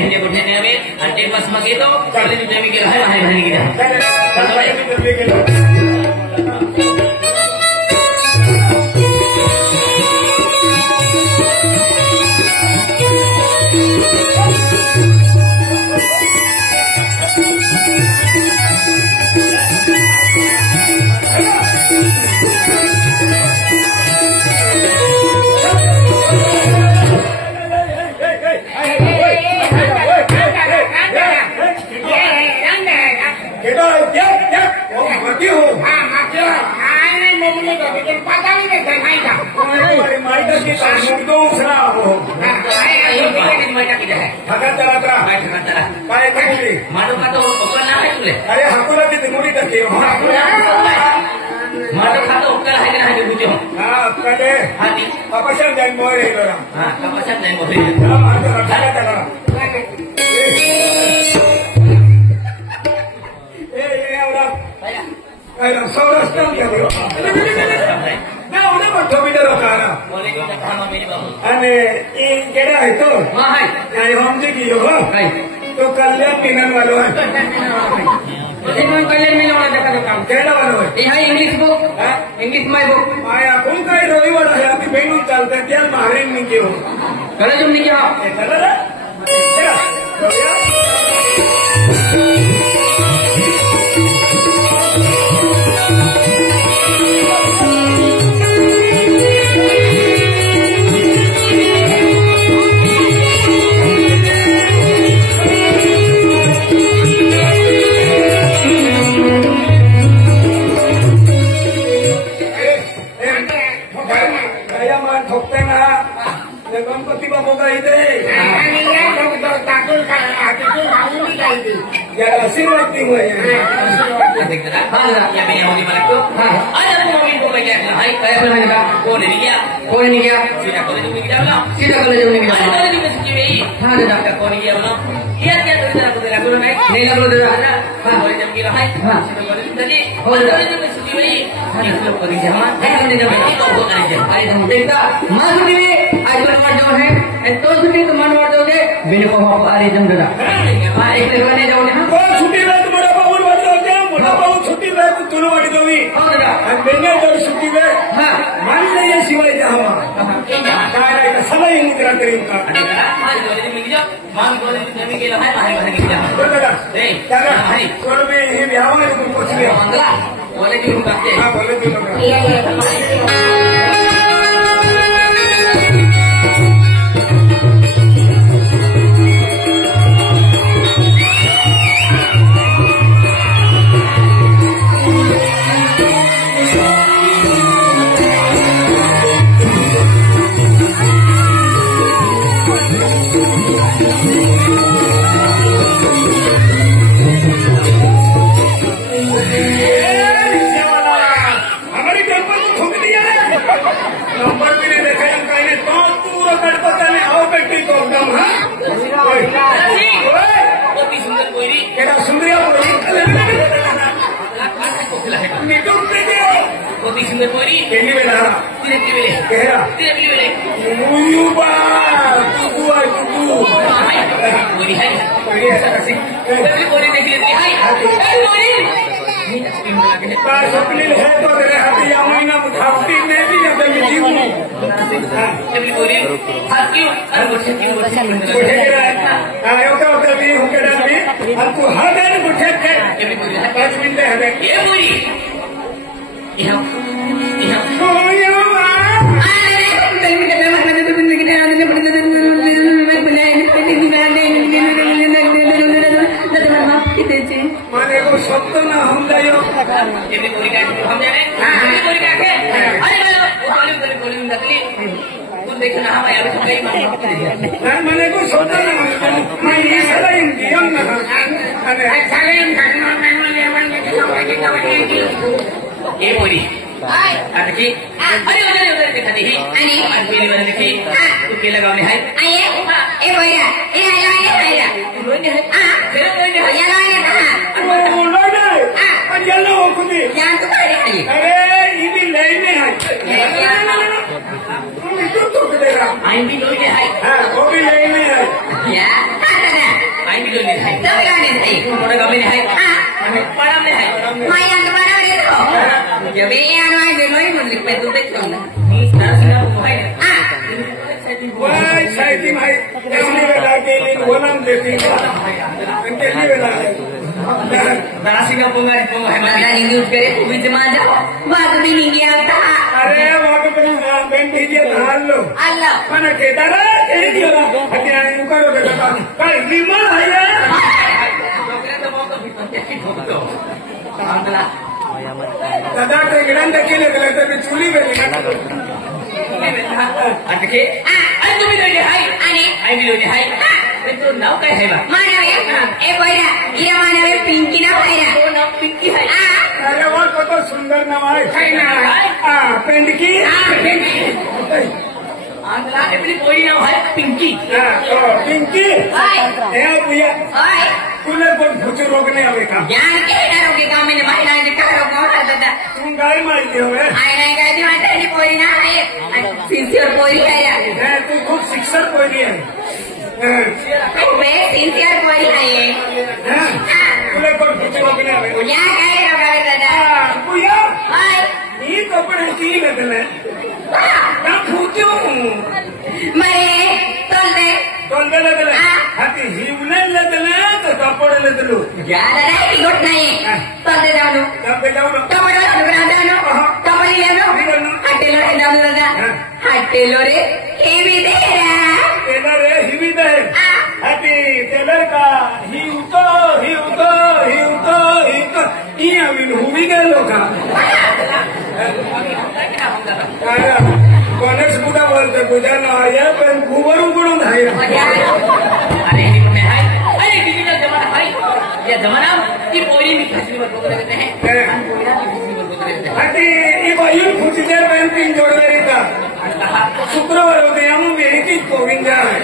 ini bukan ni ante pas begitu kalau itu demi kita hari kita. Madu kata okal lah itu le. अरे हकुला की दिमुड़ी करती हो Madu kata okal lah itu hanya bujuk. हाँ करे Hati. अपशर जाइन मोरे लोरा हाँ, kapasan dan boleh. हाँ मार कर रखा चला ये orang orang सौराष्ट्र क्या बोलो ना उन्हें मत थोड़ी देर रखा Boleh kita paham ini bahu. अने इन केड़ा है तो Mahal. यानी हम जी की हो Baik. तो कल्याण मिलन वालों है Jadi memang kalian minum ada kata kamu. केड़ा वालों है Ini English book. English my book. आया कौन का ही रोई वाला है अभी बेनू चलते हैं क्या मारे नहीं क्यों Kalau jom ni kya? चला क्या रोया गणपति बाबू का इधर आशीर्वाद दी हुए yang punya hobi mana tu? Ada mobil boleh kita. Hai, saya pernah juga. Boleh ni dia. Sudah boleh jom ni kita lah. Ada di masjid ini. Ada dah boleh dia lah. Dia tu sudah boleh lakukan naik. Boleh jom kita hai. Sudah boleh jadi. Boleh di masjid ini. Kita boleh jaman. Kita jom kita boleh aja. Hai, kita masuk ini. Ajar macam है तो छुट्टी तो मन वाले होंगे बिना पापा आ रहे जम जरा हाँ एक दिन बने जाओगे हाँ कौन छुट्टी में तुम्हारा बाबू वाले होते हैं मुझे बाबू छुट्टी में तो दोनों वाली दोगी हाँ जरा मैंने जो छुट्टी में हाँ मान लीजिए सिवाय जाओ क्या समय ही निकला करीब का हाँ बोले तो मिल जाओ मान बोले तो जमी के लिए है बाहर की जाओ बोलेगा नहीं क्या नहीं छोड़ में ये बिहार में तुम कुछ नहीं मंगला बोले कि उनका हाँ बोले तुम I'm being hai video ni hai. Đâu ra này thầy? Orang kami ni hai. Param ni hai. Mai yang kemana itu? Jadi yang mai dulu ini mau petu petu. Nasi pun hai. Why sighting hai? Ini bela kelin walam desi. Ini bela. Nasi pun hai. Mana ni use करे तू भी जमा जाओ. बात भी नहीं किया था. अरे वहाँ पे बैंक भेजिए धार लो Allah. mana kita dah ini dia lah hati yang kau dah kata kau lima aja दादा के गिरन देखे ले गए तो चूली में Adike, anu bila je hai, Ani. hai bila je hai. Itu nau kai hai ba? Mana ya? Koy na. Ira mana ya pinky na koy na. Oh nau pinky hai. अरे वो तो सुंदर नवाज है ना पेंड की Angla, every boy now hai pinky. Pinky ए भैया Oi. Cooler पर भूचे रोकने आवेगा Yang ke na roke ka mene mai na je karo mo ta ta. तुम गाय मार दियो है Ai na ga di mata ni koy na ai. Sincere koy hai ya. तू खूब शिक्षक कोई नहीं है Be sincere koy hai. Cooler पर भूचे रोकने आवेगा Ya kai roka ta ta. भैया Oi. ये कपड़े की लगने ना भूचो Mare tol de. तोल दे लगने हाथी हिमने लगने तो कपड़े लगलो Ya da dai lot nahi. Tol de jaunu. जब बेटा Tomato granda no. Tomari le no. Hatelo re jaunu da. Hatelo re. Heavy de ra. तेलर है हिमी दे हाथी तेलर का ही उतो ये अविन हुई गए लोग गणेश बुढ़ा बोलते पूजा ना आया पर गोबर उगड़ो भाई अरे ini punya hai. अरे digital जमाना hai. ये जमाना की पोरी में खसरी बरबोद रहते हैं. पोरी में खसरी बरबोद रहते हैं. हाथी ये भाई खुशी से पेंटिंग जोड़ रही था शुक्रवार होते हम मेरी चीज गोविंद जा रहे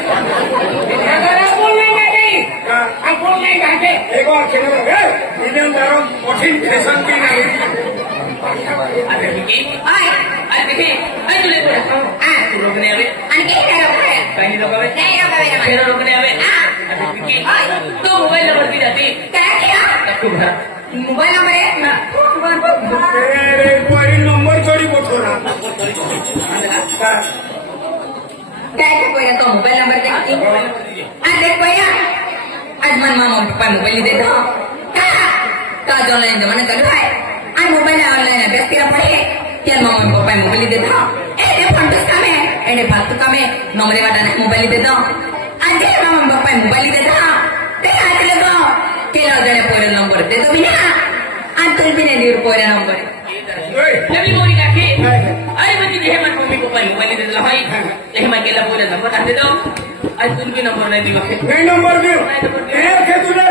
आप बोल नहीं कहते. एक बार खेलो इन्हें दारों कठिन फैशन की नहीं अरे pinky. Oi. अरे देखिए. अरे तू ले बोला. तू रोकने आवे. An ke na roka. कहीं रोकावे. Nahi roka be na. फिर रोकने आवे. अरे pinky. तो मोबाइल नंबर भी जाती. Kaya kya? तू भरा. Mobile number hai na. अरे कोई नंबर चोरी बोल रहा Kaya ka koy na to mobile number de. Ade koy na. Ad man mama papa mobile de do. Ka online जमाना कर रहा है. आज मोबाइल ऑनलाइन अभ्यास किया पड़े. क्या मम्मा पापा मोबाइल दे दो. एने फंडस का में, एने फालतू का में नॉर्मली वाला ने मोबाइल दे दो. आज मम्मा पापा मोबाइल दे दो. ते आज लगो. केला जने पूरे नंबर दे दो बिना. आज तो बिना दे पूरे number. Jadi mau dikasih. Ayo mesti dia hemat mami ko pa mobile dito lang hai. Hemat kila po na number kasi daw. Ay tunbi number na di ba? नहीं नंबर भी क्या तुझे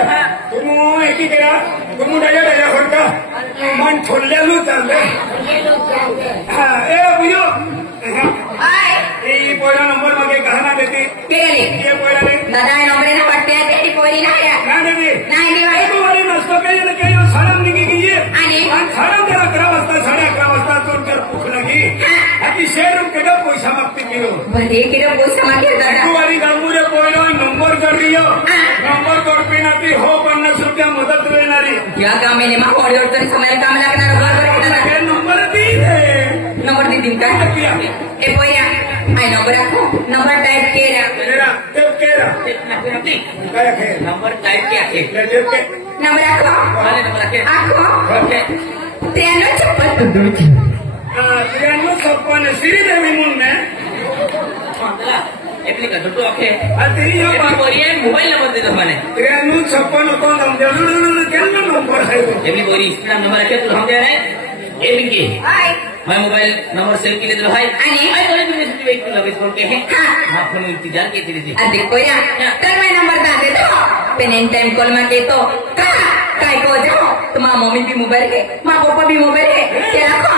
तुम एक ही जगह तुम डजा होता मन छोड़ ले लो चलते हाँ ए भैया Ay, ये पूरा नंबर मगे कहाँ ना देती kaya ये पूरा नहीं दादा नंबर ना पड़ते हैं तेरी पूरी ना है. ना देती ना नहीं भाई. एक बारी मस्को पे ये कहीं सारम निकी की ये आणि सारम जरा 11 वाजता तो उनकर भूख लगी अभी शेर केड़ा पैसा मागते किलो भले किलो गोष्ट मागे दादा. वाली गामुरे पोयलो नंबर कर दियो नंबर कर पिनाती हो 50 रुपया मदत वेनारी या काम में मां और और समय काम लागणार बरोबर ये नंबर दी है नंबर दी दिन का ए पोया आई नंबर रखो नंबर टाइप केरा मेरा देव केरा Nanti काय है number type क्या है? ले देव के नंबर रखो Mana number lagi? आखो Oke. तेनो चप्पल तिरानो सपन श्री देवी मुन्ने Mantap. Aplikasi dulu oke. अति यो Jadi borian mobile number dito mana? तिरानो सपन तो हम जरूर क्या नंबर है वो Jadi bori sekarang number aja tuh हम है. ये बिंकी. हाय मैं मोबाइल नंबर सेव के लिए दो भाई. आणि? आई बोले तुमने सिर्फ एक लगे फोन के हैं. हाँ. हाँ फोन इंतजार के लिए थी. अरे कोया कल मैं नंबर दा दे दो पेन एंड टाइम कॉल में के तो का काय को जाओ तुम्हारा मम्मी भी मोबाइल के मां पापा भी मोबाइल के क्या रखो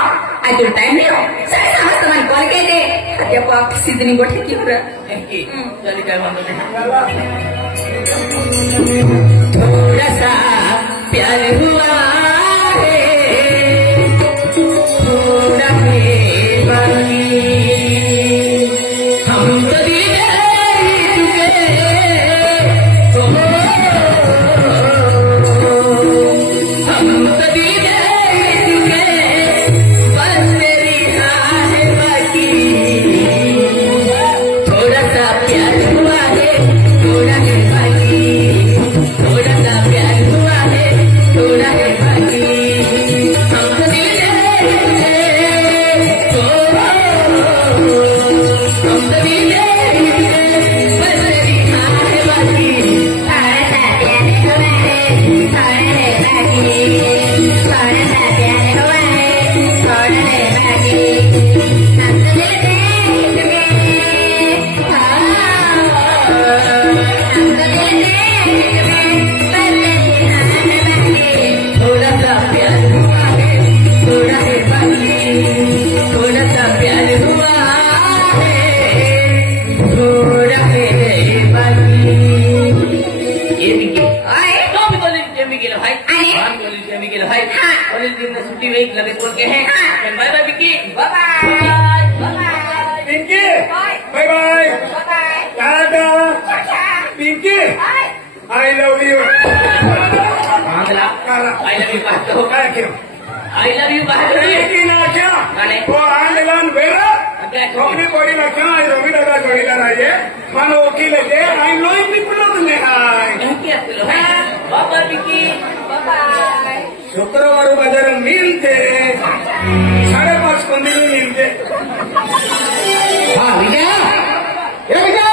आज जो टाइम नहीं हो सारे समस्त मन कॉल के दे जब आप सीधनी गोठी की हो रहा Jadi kayak mana? थोड़ा सा प्यार हुआ है थोड़ा बेबाकी हम तो दिल दे चुके तो थोड़ा सा प्यार हुआ है थोड़ा है बाकी थोड़ा सा प्यार हुआ है थोड़ा है बाकी ये भी तो भी कॉलेज में गेलो भाई हम कॉलेज में गेलो भाई कॉलेज में छुट्टी में लगे बोल के हैं bye bye Vicky bye bye Pinky bye bye tata Pinky I love you I love you बात तो काय क्यों आई लव यू बात पिंकी ना क्या काने वो आंदोलन बेरा रोमी बॉडी ना क्या रोमी दादा जोड़ीला राजे मन वकील है आई नो पीपल ऑफ ने हाय क्या बोलो बाबा विकी बाय शुक्रवार बाजार मिलते 5:30 मंदिर में मिलते हाँ विजया ये विजया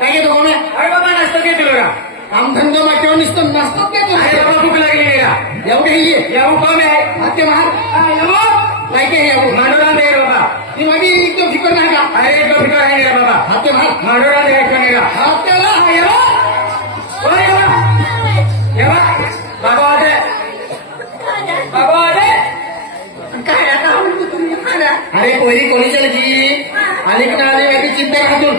काय घेतो कोण अरे बाबा नाश्ता के दिलो काम धंदा मा क्यों निसतो नाश्ता क्या तू अरे बाबा भूख लागली मेरा एवढे ये याऊ कम आहे आते महार काय के ये मनोरंजन दे बाबा ती माझी इतकं फिकर नाही का अरे एकदम फिकर आहे मेरा बाबा आते महार मनोरंजन द्यायचं मेरा आपल्याला बाबा आते बाबा आते अरे कोणी कोणी चल जी आणि की आली वेगळी चिंता घालून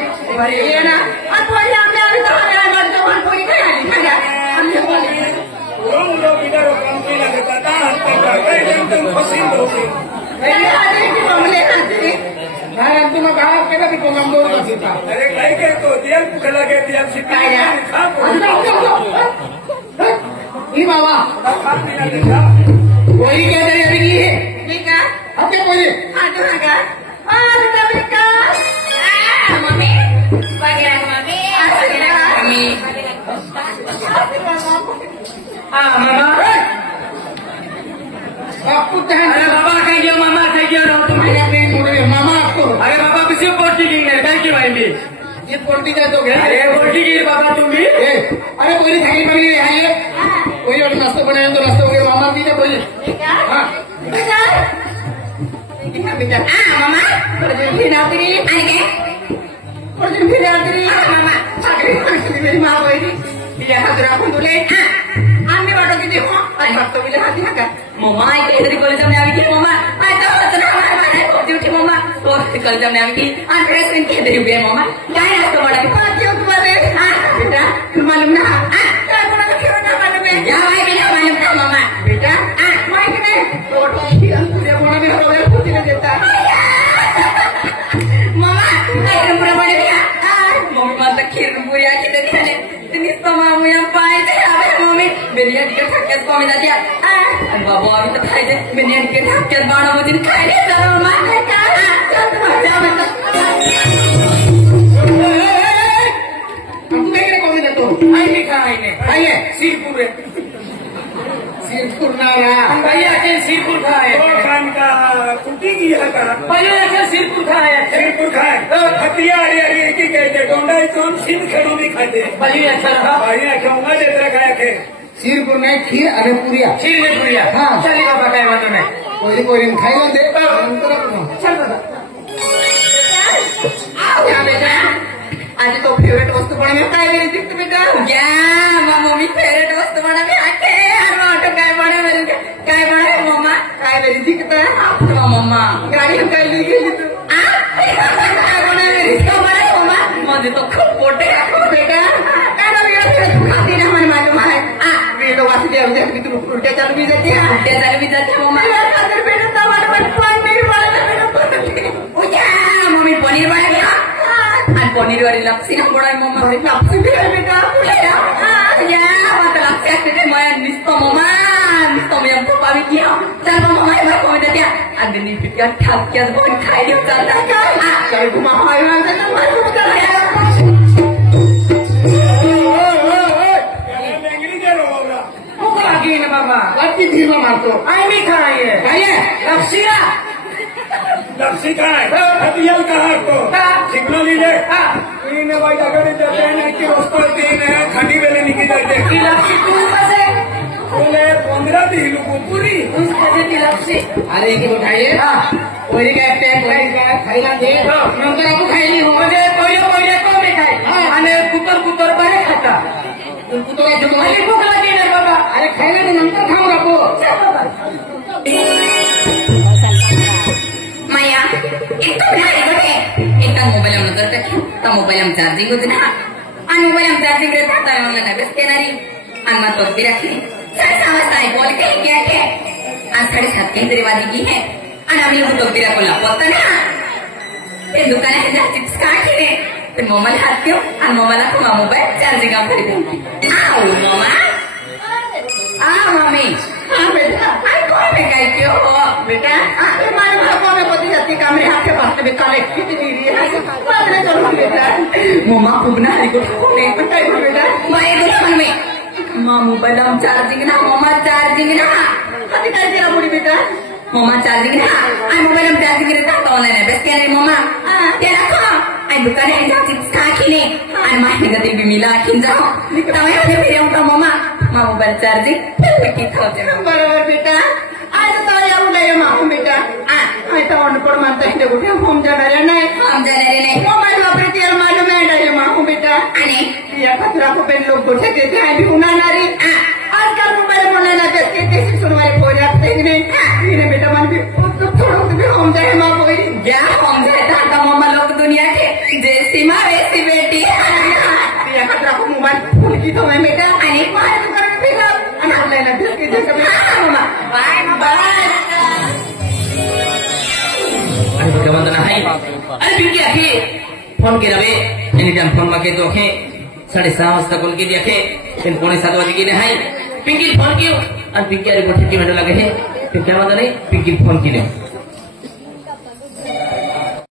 ये ना आठवणी आपल्या आली तर मला वाटतं पण कोणी काय आली सांगा आमच्या कॉलेजमध्ये मुलं बिचारो काम केला जाता हत्या एकदम फसील होते काय आले की मामले खाते नाही आणि तुम्ही गावात केलं की कोण दोन असेल अरे काय करतो दियाल कुठला काय दियाल काय ही बाबा कोणी काय तरी अभी की है ठीक आहे आपके कोणी आजू नका का मम्मी बघा मम्मी मम्मी मामा बापू अरे बाबा काय घेऊ मामा काय घेऊ राहू तुम्ही मामा आपको अरे बाबा कशी पोटी घेणार काय की माहिती ये पोल्टी का तो घ्या अरे पोटी घेईल बाबा तुम्ही अरे कोई थाली बनी है कोई और नाश्ता बनाया तो नाश्ता हो गया मामा भी तो बोले हाँ मामा फिरात्री आणि काय परत फिरात्री मामा साखरी मेरी माँ बोली तिच्या हात राखून तुले आम्ही वाटो किती हो आणि बघतो बिले हाती नका मम्मा इकडे तरी कॉलेज में आवी की मम्मा आता होत ना मला ड्यूटी मम्मा तो कॉलेज में आवी की आणि प्रेसिडेंट के तरी बे मम्मा काय असतो मला पाच दिवस मध्ये बेटा तुम मालूम ना काय कोणाला ठेवून ना मालूम आहे या भाई बिना मालूम का मम्मा बेटा माहिती नाही तो तुझ्या कोणाने हरवल्या होती ना देता मम्मा काय प्रमाणे मम्मी माझं खीर पुरी आहे ते खाणे तुम्ही मामू या पाहिजे अरे मम्मी बिर्याणी के ठक्क्यात कमी जाते आणि बाबा आम्ही तर खायचे बिर्याणी के ठक्क्यात बाणामध्ये खायले जरा मागे कमी देतो आई खाय नाही आइए सिरपूर सिरपुर नाला पहिले असेल सिरपूर खाय खान का कुटी की है का पहिले असेल सिरपूर खाय सिरपूर खाय खटिया अरे अरे की कहते डोंडा चोन सिन खेड़ू भी खाते पहिले अच्छा पहिले अच्छा उंगा देता खाय के सिरपुर में खीर आणि पुरिया खीर में पुरिया हाँ चलिए बाबा काय बात नाही कोई कोई खाई दे चल बाबा क्या बेटा आज तो फेवरेट वस्तू पण मी काय वेळी शिकतो बेटा या मम्मी फेवरेट वस्तू पण मी आखे आणि ऑटो काय बने काय बने मम्मा काय वेळी शिकतो मम्मा गाडी काय गेली तू काय बने मम्मा माझे तो खूप पोटे आहे बेटा काय तू खाती ना मला मालूम आहे मी तो वाचते आहे मी तू उलट्या चालू भी जाते मम्मा बेटा टमाटर पण मेरी मम्मी पनीर बनाए आणि पनीर वाली लपसी ना बड़ा मम्मा लपसी भी है बेटा या मतलब लपसी असते मैं निस्तो मम्मा निस्तो मैं हमको पावी किया चल मम्मा मैं को दे दिया अंदनी पिटिया ठाक के बोल खाई लियो चलता का चल घुमा हाय में से तो मार को कर आगे ना बाबा बाकी धीमा मारतो आई नहीं खाए खाइए लपसिया लपसी खाए हथियार कहा तो सिग्नल लीजिए तीन भाई अगर देते हैं कि उसको तीन है खंडी वेले निकल जाते हैं लपसी तू बसे बोले 15 दिन को पूरी उस बजे की लपसी अरे की उठाइए कोई काय पैक कोई काय खाईला दे नंतर आपण खायली हो पहिले को मी खाय आणि कुकर बरे खाता तू तो जो अरे भूख लगी ना बाबा अरे खायला मी नंतर खाऊ नको Maya, itu benar itu deh. Kita mobile yang nonton kita mobile yang charging itu nah. Mobile yang charging itu tak tahu mana habis kenari. Mah तो भी रखी सर समझता है बोल के क्या है साढ़े 7 के दरवाजे की है अभी वो तो भी रखो लापता ना ये दुकान है जहाँ चिप्स काटी ने तो मोबाइल हाथ क्यों मोबाइल को मोबाइल चार्जिंग आप खरीदे आओ मामा मम्मी बेटा कौन है क्या क्यों बेटा मालूम है कौन है पति जाती कमरे हाथ के पास में काले कितनी दीदी है बात नहीं करो बेटा मम्मा पुगना है कुछ नहीं पता है बेटा मैं दुकान में माँ मोबाइल हम चार्जिंग ना मम्मा चार्जिंग ना कभी कर दिया बुढ़ी बेटा मम्मा चार्जिंग ना मोबाइल हम चार्जिंग रहता तो ऑनलाइन है बस क्या नहीं मम्मा तेरा कहाँ दुकान है जहाँ चिप्स खा खिले माँ निगती भी मिला खिन जाओ तो मैं अभी फिर आऊँ मम्मा माँ मोबाइल चार्जिंग बराबर बेटा आज तो यार उड़े माँ बेटा आज तो अनपढ़ मानता है देखो क्या हम जाना नहीं मोबाइल वापरे तेल मालूम है डरे माँ बेटा या कचरा को पेन लोग बोलते थे आई भी उना नारी आजकल मोबाइल मोने ना जैसे कैसे सुनवाई हो जाते हैं इन्हें बेटा मान भी तो थोड़ा भी हम जाए माँ कोई क्या हम जाए था मम्मा लोग दुनिया के जैसी माँ वैसी बेटी या कचरा को मोबाइल भूल की तो मैं बेटा अनेक बार तो कर भी ना अनाथ लेना जिसके जैसे मम्मा बाय बाय अरे क्या बंदना है अरे फिर क्या है फोन के रवे एनी टाइम फोन मके तो है 7:30 वाजता कॉल की दिया थे फिर 6:45 बजे की नहीं पिंकी फोन क्यों और पिंकी रिपोर्ट की मिनट लगे हैं फिर क्या मतलब नहीं पिंकी फोन की नहीं